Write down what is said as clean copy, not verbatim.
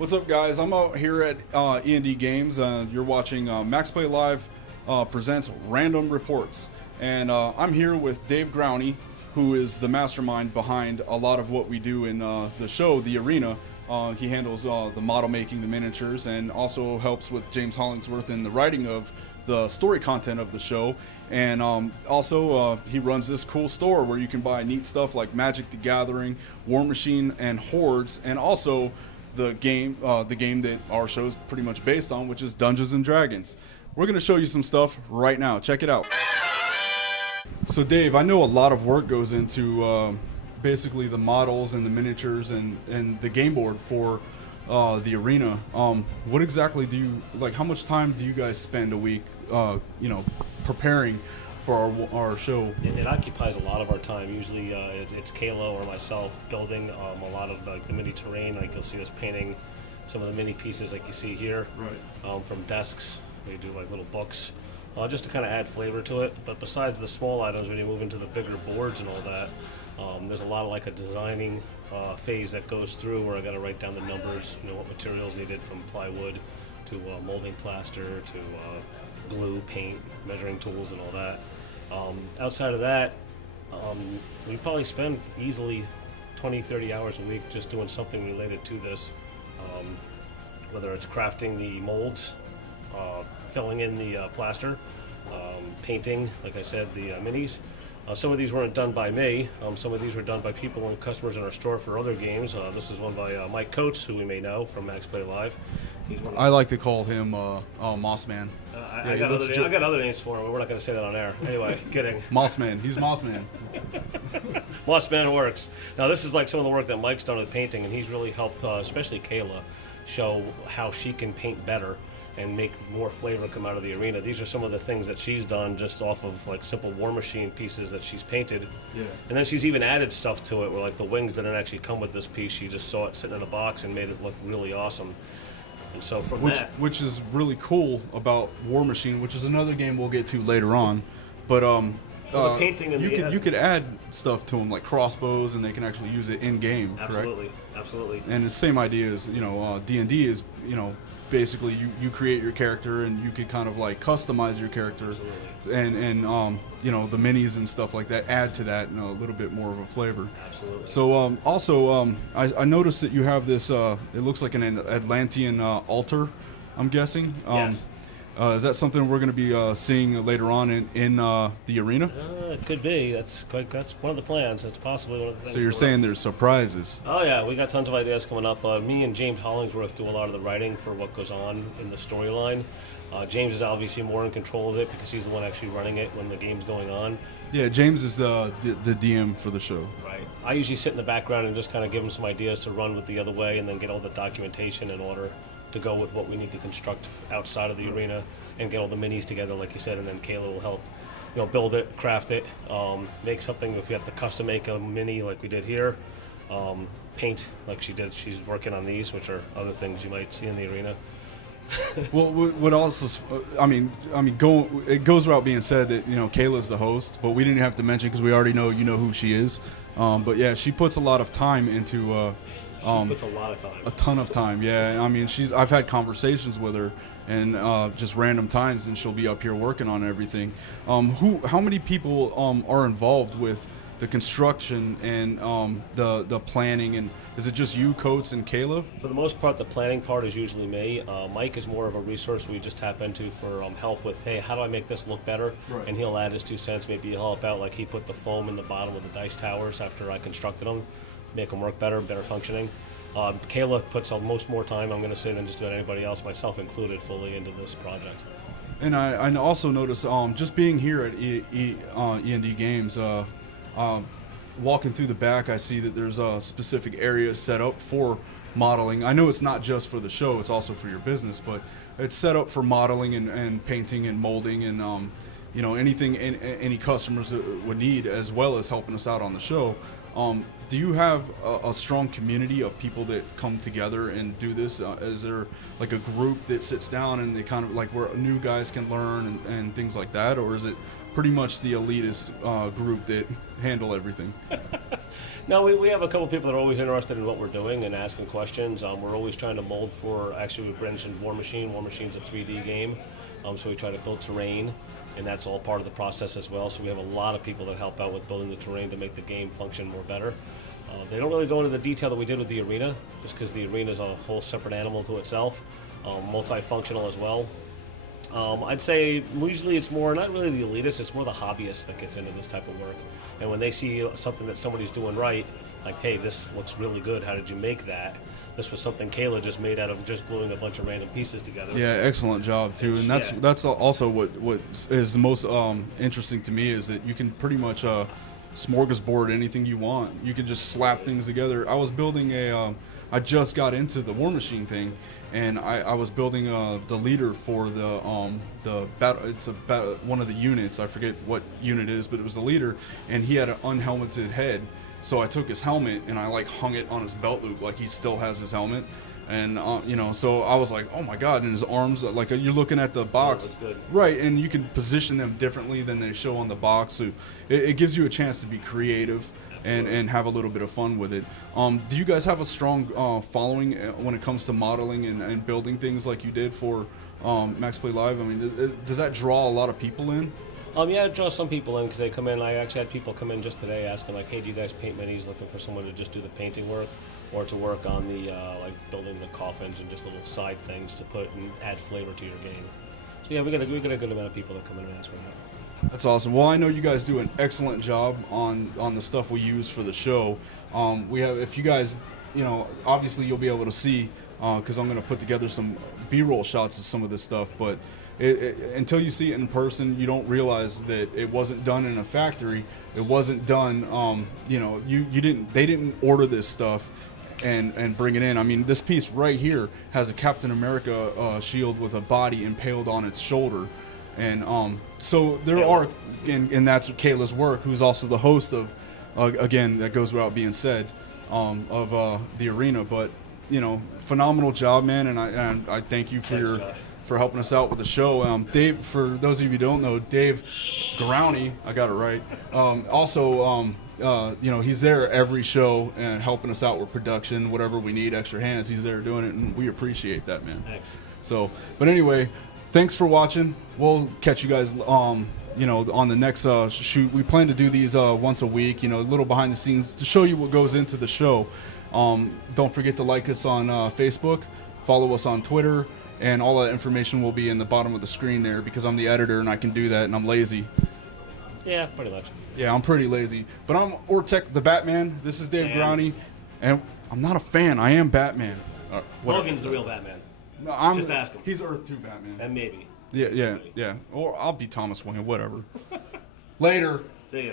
What's up, guys? I'm out here at E&D Games. You're watching Max Play Live presents Random Reports, and I'm here with Dave Growney, who is the mastermind behind a lot of what we do in the show, The Arena. He handles the model making, the miniatures, and also helps with James Hollingsworth in the writing of the story content of the show. And also he runs this cool store where you can buy neat stuff like Magic the Gathering, War Machine, and Hordes, and also the game that our show is pretty much based on, which is Dungeons and Dragons. We're going to show you some stuff right now. Check it out. So Dave, I know a lot of work goes into basically the models and the miniatures and the game board for the Arena. What exactly do you, like, how much time do you guys spend a week preparing for our show? It occupies a lot of our time. Usually it's Kayla or myself building a lot of the mini terrain. Like you'll see us painting some of the mini pieces like you see here. Right. From desks. We do like little books just to kind of add flavor to it. But besides the small items, when you move into the bigger boards and all that, there's a lot of like a designing phase that goes through where I got to write down the numbers, what materials needed, from plywood to molding plaster to glue, paint, measuring tools, and all that. Outside of that, we probably spend easily 20-30 hours a week just doing something related to this, whether it's crafting the molds, filling in the plaster, painting, like I said, the minis. Some of these weren't done by me. Some of these were done by people and customers in our store for other games. This is one by Mike Coates, who we may know from Max Play Live. I like to call him Moss Man. I got other names for him, but we're not going to say that on air. Anyway, kidding. Moss Man. He's Moss Man. Moss Man works. Now, this is like some of the work that Mike's done with painting, and he's really helped, especially Kayla, show how she can paint better and make more flavor come out of the Arena. These are some of the things that she's done just off of like simple War Machine pieces that she's painted. Yeah. And then she's even added stuff to it where like the wings didn't actually come with this piece. She just saw it sitting in a box and made it look really awesome. And so from which is really cool about War Machine, which is another game we'll get to later on. But the painting and you could add stuff to them like crossbows, and they can actually use it in game. Absolutely, absolutely. And the same idea as D&D is basically you create your character and you could kind of like customize your character. Absolutely. and the minis and stuff like that add to that a little bit more of a flavor. Absolutely. So also I noticed that you have this it looks like an Atlantean altar, I'm guessing. Yes. Is that something we're going to be seeing later on in the Arena? It could be. That's one of the plans. That's possibly one of the things. So you're saying there's surprises? Oh yeah, we got tons of ideas coming up. Me and James Hollingsworth do a lot of the writing for what goes on in the storyline. James is obviously more in control of it because he's the one actually running it when the game's going on. Yeah, James is the DM for the show. Right. I usually sit in the background and just kind of give him some ideas to run with the other way, and then get all the documentation in order to go with what we need to construct outside of the Arena and get all the minis together, like you said, and then Kayla will help, build it, craft it, make something. If we have to custom make a mini like we did here, paint like she did. She's working on these, which are other things you might see in the Arena. Well, what else is? It goes without being said that Kayla's the host, but we didn't have to mention because we already know who she is. But yeah, she puts a lot of time into. She puts a lot of time. A ton of time, yeah. I mean, I've had conversations with her, and just random times, and she'll be up here working on everything. How many people are involved with the construction and the planning? And is it just you, Coates, and Kayla? For the most part, the planning part is usually me. Mike is more of a resource we just tap into for help with, hey, how do I make this look better? Right. And he'll add his 2 cents. Maybe he'll help out, like he put the foam in the bottom of the dice towers after I constructed them, make them work better functioning. Kayla puts almost more time, I'm going to say, than just about anybody else, myself included, fully into this project. And I also noticed just being here at E&D Games, walking through the back, I see that there's specific areas set up for modeling. I know it's not just for the show, it's also for your business, but it's set up for modeling and painting and molding and anything any customers would need, as well as helping us out on the show. Do you have a strong community of people that come together and do this? Is there like a group that sits down and they kind of like where new guys can learn and things like that, or is it pretty much the elitist group that handle everything? No, we have a couple people that are always interested in what we're doing and asking questions. We're always trying to mold for, actually we mentioned War Machine. War Machine's a 3D game, so we try to build terrain, and that's all part of the process as well. So we have a lot of people that help out with building the terrain to make the game function more better. They don't really go into the detail that we did with the arena, just because the arena is a whole separate animal to itself, multifunctional as well. I'd say usually it's more, not really the elitist, it's more the hobbyist that gets into this type of work. And when they see something that somebody's doing right, like, hey, this looks really good, how did you make that? This was something Kayla just made out of just gluing a bunch of random pieces together. Yeah, excellent job too. And that's also what is the most interesting to me is that you can pretty much smorgasbord anything you want. You can just slap things together. I was building I just got into the War Machine thing, and I was building the leader for the battle. It's one of the units. I forget what unit it is, but it was the leader, and he had an unhelmeted head. So I took his helmet and I like hung it on his belt loop, like he still has his helmet. And so I was like, oh my god! And his arms, like you're looking at the box, right? And you can position them differently than they show on the box. So it gives you a chance to be creative and have a little bit of fun with it. Do you guys have a strong following when it comes to modeling and building things like you did for Max Play Live? I mean, does that draw a lot of people in? Yeah, it draws some people in because they come in. I actually had people come in just today asking, like, hey, do you guys paint minis? Looking for someone to just do the painting work or to work on the, like, building the coffins and just little side things to put and add flavor to your game. So, yeah, we got a good amount of people that come in and ask for that. That's awesome. Well, I know you guys do an excellent job on the stuff we use for the show. We have, if you guys, obviously you'll be able to see, because I'm going to put together some B-roll shots of some of this stuff, but until you see it in person, you don't realize that it wasn't done in a factory. It wasn't done, they didn't order this stuff and bring it in. I mean, this piece right here has a Captain America shield with a body impaled on its shoulder. And so there are, and that's Kayla's work, who's also the host of, again, that goes without being said, of the arena. But, phenomenal job, man, and I thank you for helping us out with the show. Dave, for those of you who don't know, Dave Growney, I got it right, also, he's there every show and helping us out with production, whatever we need, extra hands, he's there doing it, and we appreciate that, man. Thanks. So, but anyway, thanks for watching. We'll catch you guys, on the next shoot. We plan to do these once a week, a little behind the scenes to show you what goes into the show. Don't forget to like us on Facebook, follow us on Twitter, and all that information will be in the bottom of the screen there because I'm the editor and I can do that and I'm lazy. Yeah, pretty much. Yeah, I'm pretty lazy. But I'm Ortec the Batman. This is Dave Growney. And I'm not a fan. I am Batman. Logan's the real Batman. No, just ask him. He's Earth 2 Batman. And maybe. Yeah. Or I'll be Thomas Wayne, whatever. Later. See ya.